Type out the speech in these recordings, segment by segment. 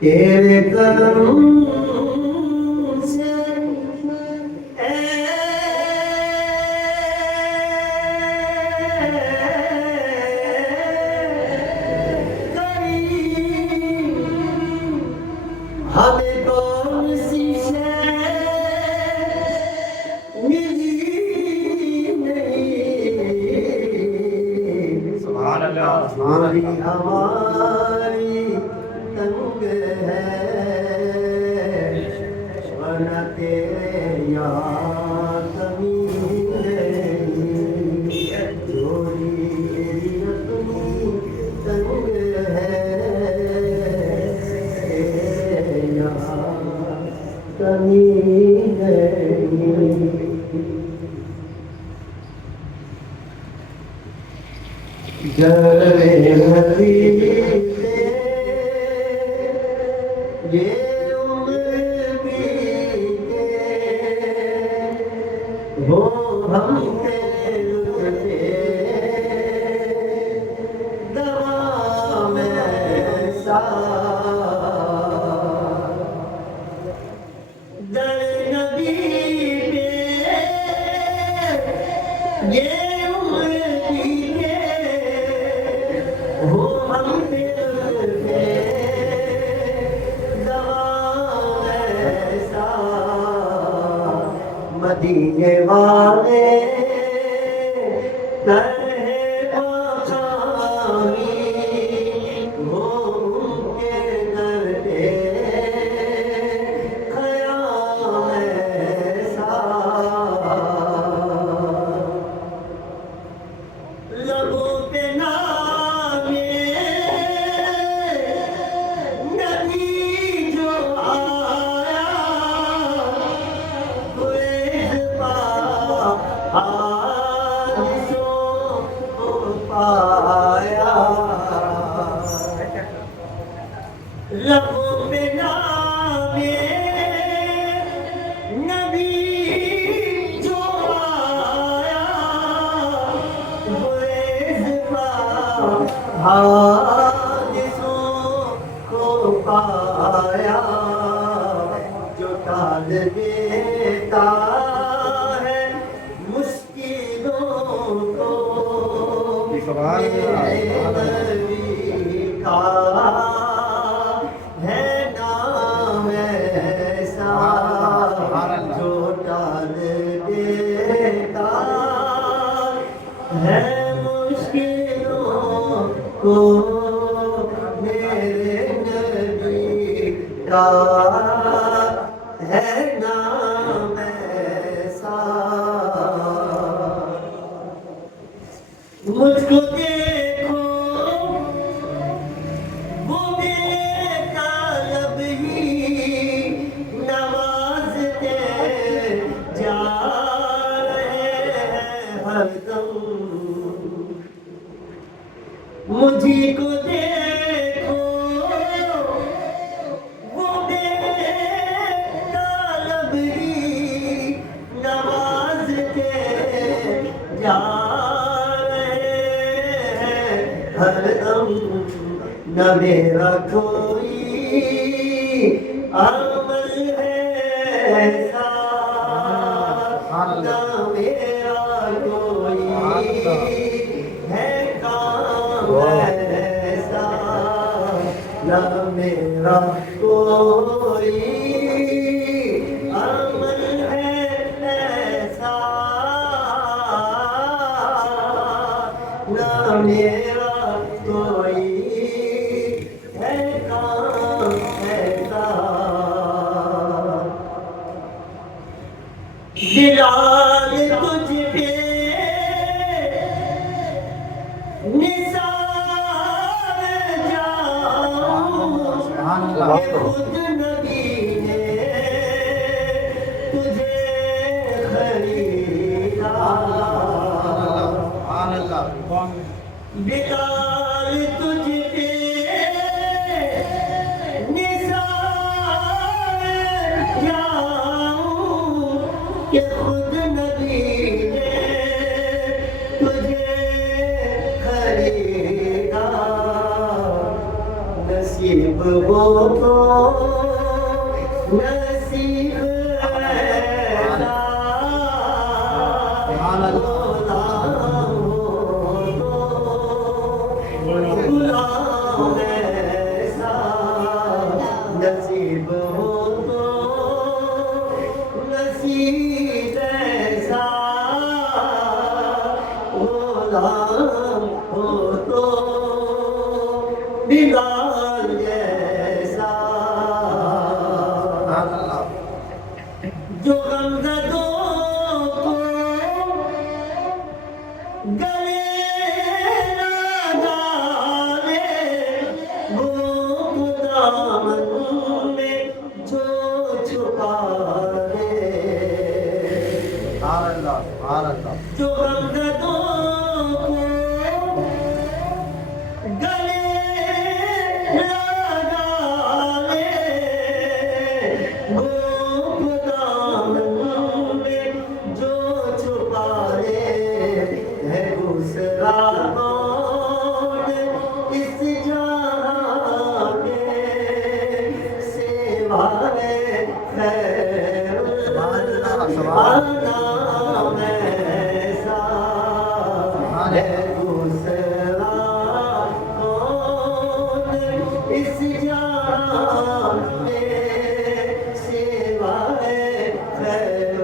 تیرے کرم سے اے کریم، ہمیں کون سی شے ملی نہیں، سبحان اللہ، سبحان ہماری اللہ۔ ہماری تنگ ہے ورنہ تیرے یہاں کمی نہیں، جوڑی میری اپنی تنگ ہے تیرے یہاں کمی نہیں۔ جلوے حبیب سے یہ عمر بیتے، ہو ہم سے لطفِ دوام ایسا، در نبی پہ یہ عمر بیتے، ہو ہم پہ دوام ایسا، مدینے والے کرے مقامی، ہو ان کے در پہ قیام ایسا، لبوں پہ نام نبی جو آیا، گریز پا حادثوں کو پایا، لبوں پہ نام نبی جو آیا، گریز پا حادثوں کو پایا، جو ٹال دیتا ہے مشکلوں کو، سبحان اللہ، سبحان اللہ۔ نبی کا ہے نام ایسا، سبحان اللہ۔ جو ٹال دیتا ہے مشکلوں کو، میرے نبی کا ہے نام ایسا، مجھ کو دیکھو وہ میرے طالب ہی نوازتے جا رہے ہیں ہر دم، مجھے کو دیکھو وہ میرے طالب ہی نوازتے جا رہے ہیں ہر دم، نہ میرا کوئی عمل ہے ایسا، نہ میرا کوئی ہے کام ایسا، نہ میرا کوئی عمل ہے ایسا، نہ میرا کوئی ہے کام ایسا، بلال تجھ پہ نثار جاؤں، سبحان اللہ۔ کہ خود نبی نے تجھے خریدا، سبحان اللہ۔ بلال تجھ پہ نثار جاؤں، کہ خود نبی نے تجھے خریدا، نصیب ہو تو نصیب ایسا سبحان اللہ غلام ایسا نصیب ہو تو نصیب ایسا غلام ہو تو بلال جیسا سبحان اللہ جو غمزدوں کو گلے نہ ڈالے وہ دامن میں جو چھپا لے سبحان اللہ سبحان اللہ جو غمزدوں کو گلے لگا لے وہ دامن میں جو چھپا لے ہے دوسرا کون اس جہاں کے سوائے خیر سبحان اللہ سبحان نام ایسا ہے دوسرا کون اس جہاں میں سوائے خیر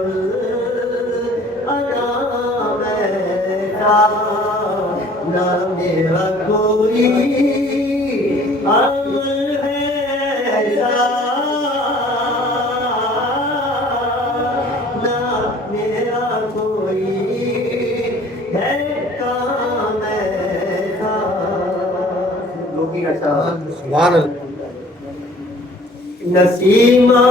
الانام ایسا نہ میرا کوئی عمل ہے ایسا نہ میرا کوئی ہے کام ایسا سبحان اللہ نسیمہ